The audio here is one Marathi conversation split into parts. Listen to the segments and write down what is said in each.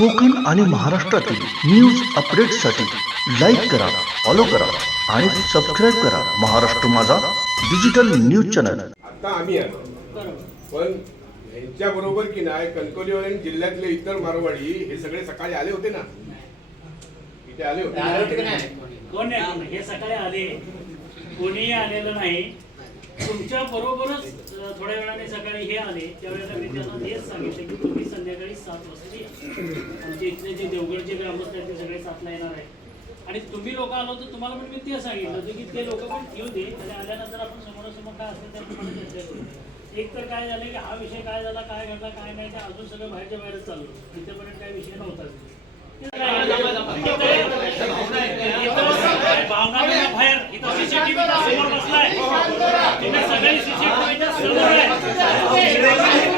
कोकण आणि महाराष्ट्रातील न्यूज अपडेटसाठी लाईक करा फॉलो करा आणि सबस्क्राईब करा महाराष्ट्र माझा डिजिटल न्यूज चॅनल आता आम्ही आलो. पण ह्यांच्या बरोबर की नाही कणकवलीवर जिल्ह्यातले इतर मारवाडी हे सगळे सकाळी आले होते ना? इथे आले होते? कोण नाही. हे सकाळी आले. कोणीही आलेलं नाही. तुमच्या बरोबरच थोड्या वेळाने सकाळी हे आले. त्यावेळेला मी त्यांना हेच सांगितलं की तुम्ही संध्याकाळी आमचे इथले जे देवगडचे ग्रामस्थ आहेत ते सगळे सातला येणार आहेत. आणि तुम्ही लोक आलो तर तुम्हाला पण मी ते सांगितलं होतं की ते लोक पण येऊ दे. आणि आल्यानंतर आपण समोरासमोर काय असेल त्याप्रमाणे चर्चा करू. एक तर काय झालं की हा विषय काय झाला काय घडला काय नाही ते अजून सगळं बाहेरच्या बाहेरच चाललो इथेपर्यंत काय विषय नव्हताच भावना बाहेर इथं सीसीटीव्ही समोर बसलाय. तुम्ही सगळे सीसीटीव्हीच्या समोर आहे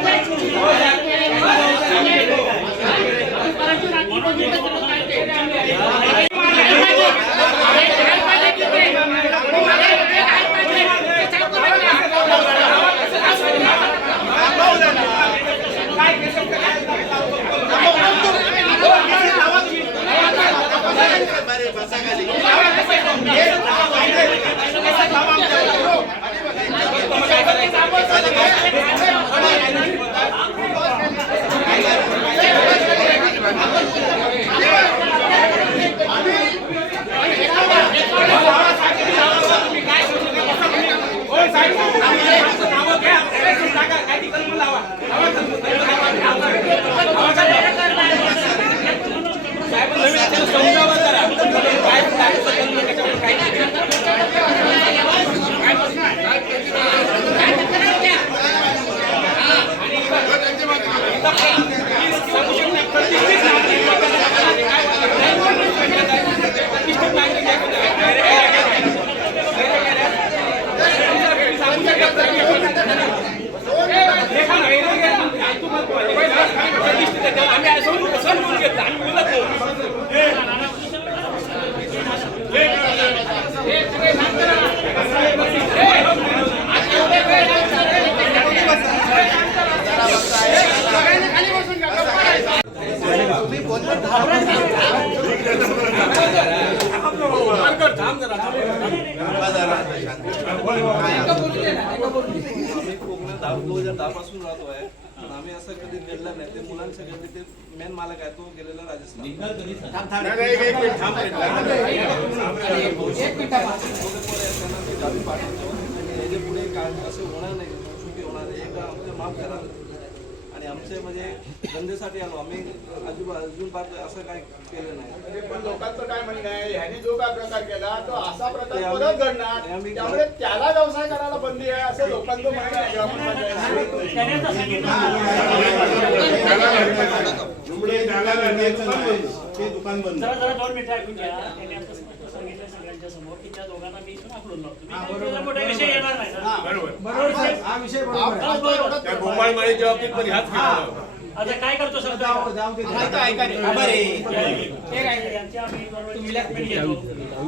दोन हजार दहा पासून राहतो आहे पण आम्ही असं कधी घडलं नाही. ते मुलांच्या घरी ते मेन मालक आहे तो गेलेला राजस्थान. पुढे काय असं होणार नाही. चुकी होणार एकदा आमचं माफ करा. आणि आमचे म्हणजे धंद्यासाठी आलो. आम्ही अजिबात अजूनपर्यंत असं काय केलं नाही. पण लोकांचं काय म्हणणं आहे? ह्याने जो काय प्रकार केला तो असा ते प्रकार आम्ही- परत ते घडणार आम्ही- त्यामुळे त्याला व्यवसाय करायला बंदी आहे असं लोकांचं म्हणणं आहे. त्याने आता सांगितलं जरा जरा दोन मिनिटं ऐकून घ्या. त्याने स्पष्ट सांगितलं सगळ्यांच्या समोर की त्या दोघांना मी इथून आकडून लावतो. मी काही त्याचा मोठा विषय येणार नाही ना. बरोबर. बरोबर. साहेब? हा विषय बरोबर. त्या गोमाळमाळीच्या बाबतीत पण ह्याच केला होता. आता काय करतो शब्द यांची आम्ही बरोबर statement घेतो.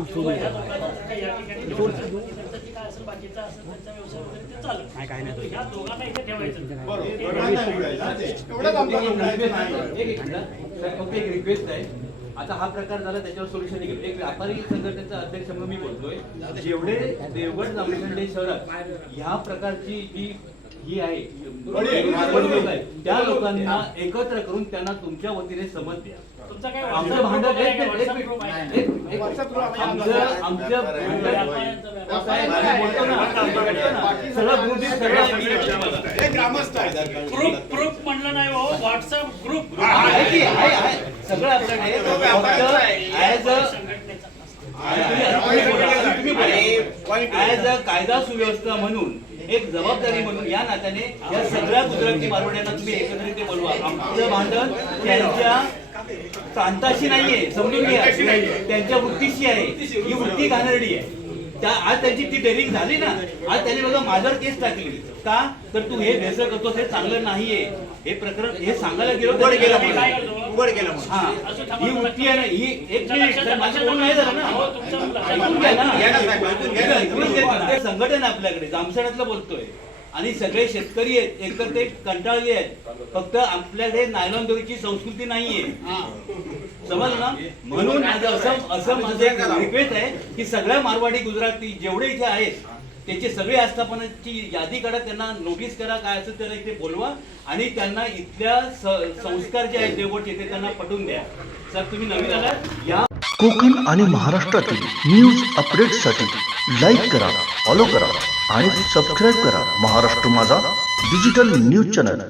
किंवा ह्या लोकांना जर काही या ठिकाणी ठेवलं, त्यांचं जे काय असेल बाकीचं असेल त्यांचा व्यवसाय वगैरे ते चालेल. परंतु ह्या दोघांना इथे ठेवायचं. एवढंच आमचं म्हणणं आहे. एक एक मिनिट. सर, फक्त एक रिक्वेस्ट आहे. आता हा प्रकार झाला त्याच्यावर सोल्युशन निघेल. एक व्यापारी संघटनेचा अध्यक्ष म्हणून मी बोलतोय. जेवढे देवगड जामखेड शहरात ह्या प्रकारची जी ही आहे त्या लोकांना एकत्र करून त्यांना तुमच्या वतीने समज द्या. तुमचा काय आमचं भांडण ग्रुप सगळं हे ग्रामस्थ आहे ग्रुप म्हणलं नाही व्हॉट्सअप ग्रुप सगळं आपल्याकडे ऍज अ कायदा सुव्यवस्था म्हणून एक जबाबदारी म्हणून या नात्याने या सगळ्या गुजराती मारवाड्यांना तुम्ही एकत्रित बोलवा. आमचं भांडण त्यांच्या प्रांताशी नाहीये समजून घ्या त्यांच्या वृत्तीशी आहे. ही वृत्ती घाणेरडी आहे. त्या आज त्यांची ती डेरिंग झाली ना आज त्याने बघा माझ्यावर केस टाकली. का? तर तू हे भेसळ करतोस हे चांगलं नाहीये. हे प्रकरण हे सांगायला गेलो गेलं उघड केलं हा. ही वृत्ती आहे ना ही एक नाही झालं हो, ना. तुमचं लक्षात ऐकून घ्या ना. घ्या ना साहेब, ऐकून घ्या. ना. ऐकून घ्या. ना. ते संघटन आहे आपल्याकडे जामखेडातलं बोलतोय. आणि सगळे शेतकरी आहेत एकतर ते कंटाळले आहेत. फक्त आपल्याकडे नायलॉन दोरीची संस्कृती नाहीये. समजलं ना? म्हणून माझं असं असं माझं एक रिक्वेस्ट आहे की सगळ्या मारवाडी गुजराती जेवढे इथे आहेत त्याची सगळी आस्थापनाची यादी करा त्यांना नोटीस करा काय असेल त्याला इथे बोलवा आणि त्यांना इथल्या संस्कार जे आहेत देवगडचे ते त्यांना पटवून द्या. सर तुम्ही नवीन आलात? या. कोकण आणि महाराष्ट्रातील न्यूज अपडेटसाठी लाईक करा फॉलो करा आणि सबस्क्राईब करा महाराष्ट्र माझा डिजिटल न्यूज चॅनल